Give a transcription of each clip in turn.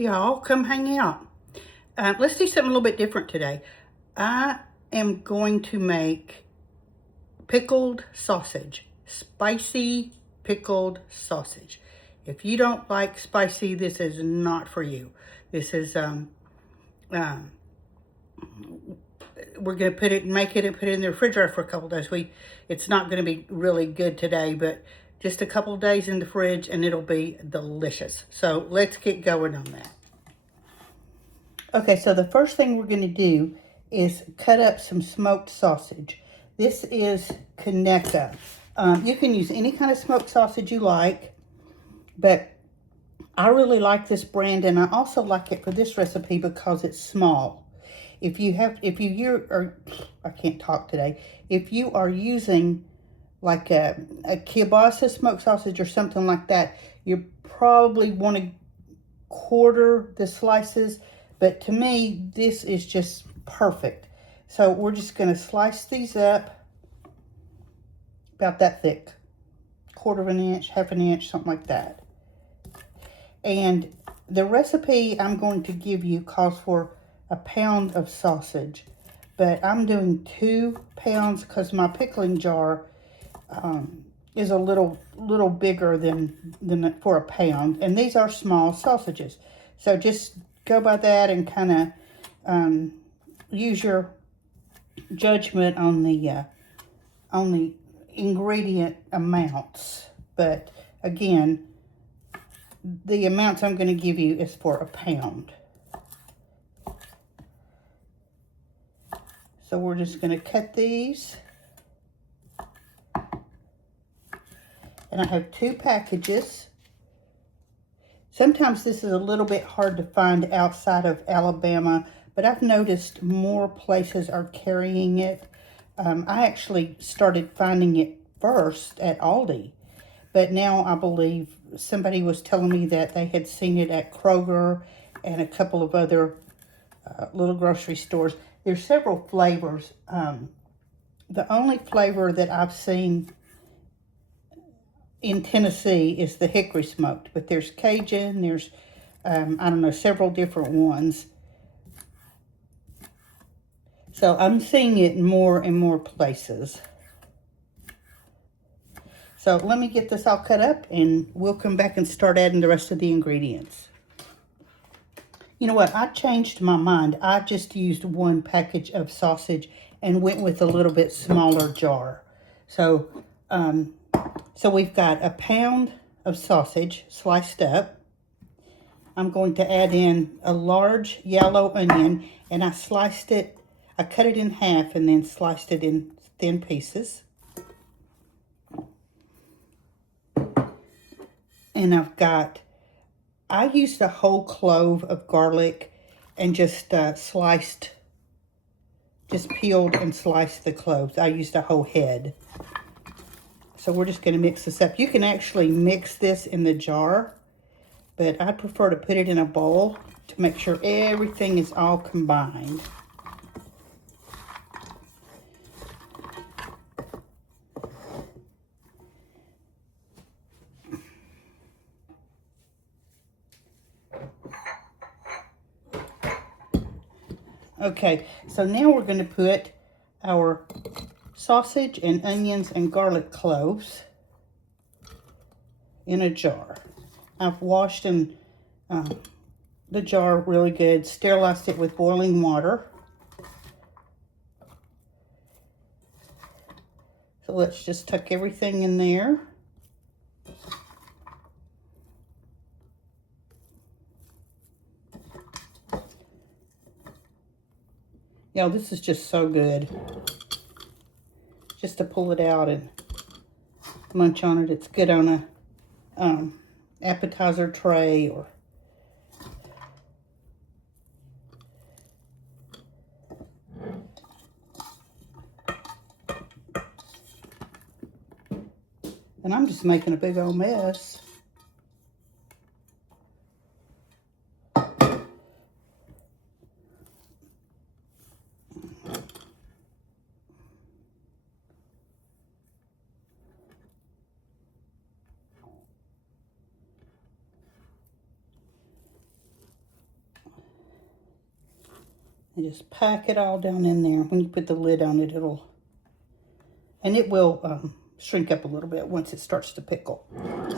y'all, come hang out. Let's do something a little bit different today. I am going to make pickled sausage, spicy pickled sausage. If you don't like spicy, this is not for you. This is we're gonna make it and put it in the refrigerator for a couple days. It's not gonna be really good today, but just a couple days in the fridge and it'll be delicious. So let's get going on that. Okay, so the first thing we're gonna do is cut up some smoked sausage. This is Conecuh. You can use any kind of smoked sausage you like, but I really like this brand, and I also like it for this recipe because it's small. If you I can't talk today. If you are using like a kielbasa smoked sausage or something like that, you probably want to quarter the slices. But to me, this is just perfect. So we're just going to slice these up about that thick. Quarter of an inch, half an inch, something like that. And the recipe I'm going to give you calls for a pound of sausage. But I'm doing 2 pounds because my pickling jar is a little bigger than for a pound. And these are small sausages. So just go by that and kind of use your judgment on the ingredient amounts. But again, the amounts I'm going to give you is for a pound. So we're just going to cut these. And I have 2 packages. Sometimes this is a little bit hard to find outside of Alabama, but I've noticed more places are carrying it. I actually started finding it first at Aldi, but now I believe somebody was telling me that they had seen it at Kroger and a couple of other little grocery stores. There's several flavors. The only flavor that I've seen in Tennessee is the hickory smoked, but there's Cajun, there's, I don't know, several different ones. So I'm seeing it in more and more places. So let me get this all cut up and we'll come back and start adding the rest of the ingredients. You know what? I changed my mind. I just used 1 package of sausage and went with a little bit smaller jar. So, so we've got a pound of sausage sliced up. I'm going to add in a large yellow onion, and I cut it in half and then sliced it in thin pieces. And I used a whole clove of garlic and just peeled and sliced the cloves. I used a whole head. So we're just going to mix this up. You can actually mix this in the jar, but I prefer to put it in a bowl to make sure everything is all combined. Okay, so now we're going to put our sausage and onions and garlic cloves in a jar. I've washed the jar really good, sterilized it with boiling water. So let's just tuck everything in there. Yeah, this is just so good. Just to pull it out and munch on it. It's good on a appetizer tray or and I'm just making a big old mess. And just pack it all down in there. When you put the lid on it, it will shrink up a little bit once it starts to pickle.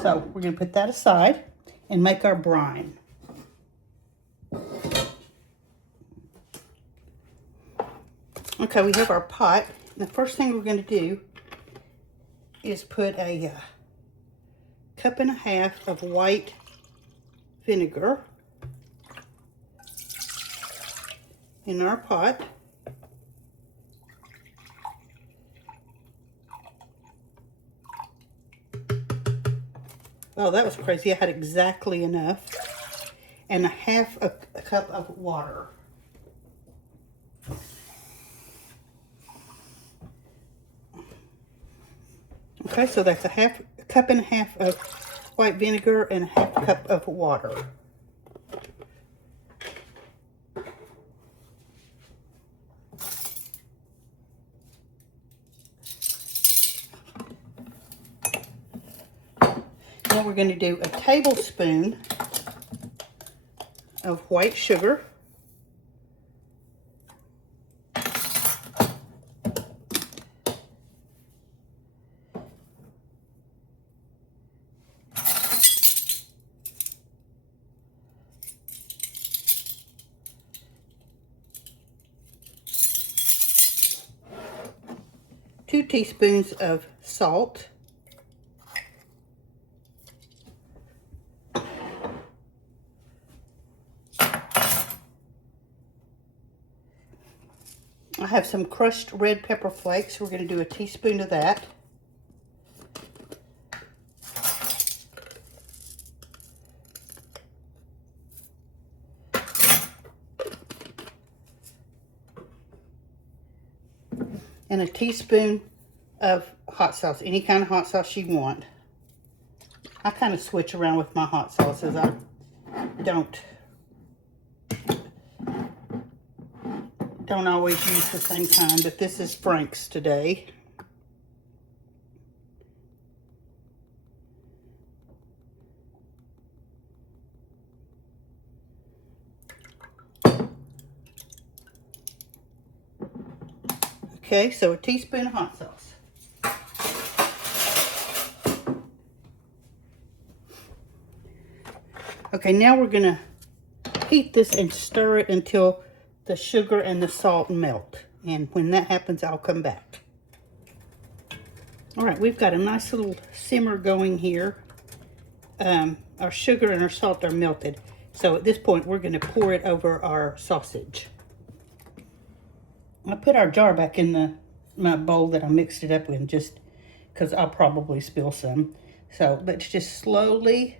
So we're going to put that aside and make our brine. Okay, we have our pot. The first thing we're going to do is put a 1.5 cups of white vinegar in our pot. Oh, that was crazy. I had exactly enough. And 1/2 cup of water. Okay, so that's 1.5 cups of white vinegar and 1/2 cup of water. Now we're going to do a tablespoon of white sugar. Two teaspoons of salt. I have some crushed red pepper flakes. We're going to do a teaspoon of that. And a teaspoon of hot sauce, any kind of hot sauce you want. I kind of switch around with my hot sauces. I don't always use the same kind, but this is Frank's today. Okay, so a teaspoon of hot sauce. Okay, now we're going to heat this and stir it until the sugar and the salt melt. And when that happens, I'll come back. All right, we've got a nice little simmer going here. Our sugar and our salt are melted. So at this point, we're going to pour it over our sausage. I put our jar back in my bowl that I mixed it up in just because I'll probably spill some. So let's just slowly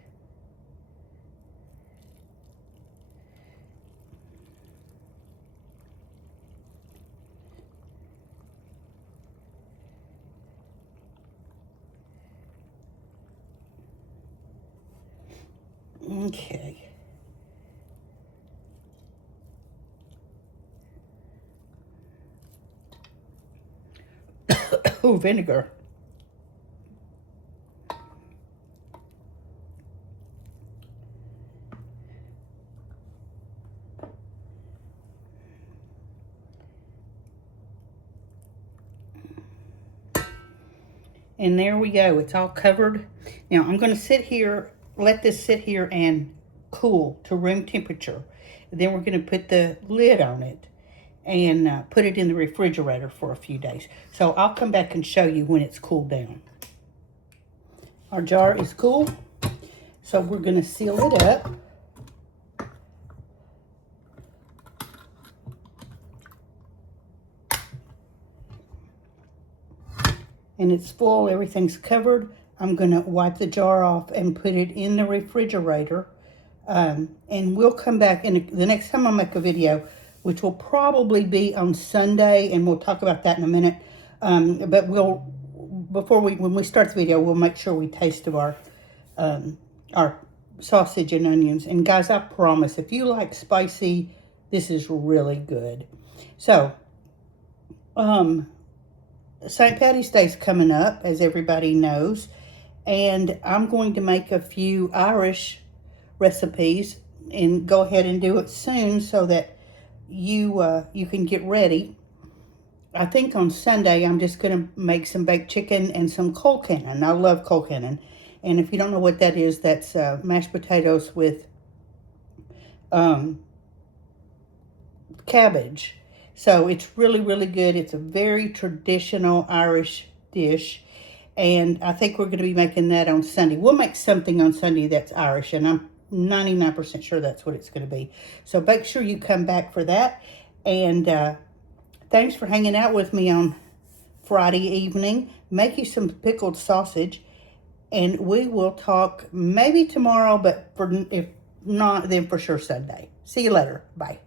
okay. Oh, vinegar. And there we go. It's all covered. Now I'm going to let this sit here and cool to room temperature. And then we're going to put the lid on it and put it in the refrigerator for a few days. So I'll come back and show you when it's cooled down. Our jar is cool, so we're going to seal it up. And it's full, everything's covered. I'm going to wipe the jar off and put it in the refrigerator. And we'll come back the next time I make a video, which will probably be on Sunday, and we'll talk about that in a minute. But when we start the video, we'll make sure we taste of our sausage and onions. And guys, I promise, if you like spicy, this is really good. So, St. Patty's Day's coming up, as everybody knows, and I'm going to make a few Irish recipes and go ahead and do it soon so that you can get ready. I think on Sunday I'm just going to make some baked chicken and some cold cannon. I love cold cannon. And if you don't know what that is, that's mashed potatoes with cabbage. So it's really, really good. It's a very traditional Irish dish. And I think we're going to be making that on Sunday. We'll make something on Sunday that's Irish, and I'm 99% sure that's what it's going to be. So make sure you come back for that. And thanks for hanging out with me on Friday evening. Make you some pickled sausage. And we will talk maybe tomorrow, but if not, then for sure Sunday. See you later. Bye.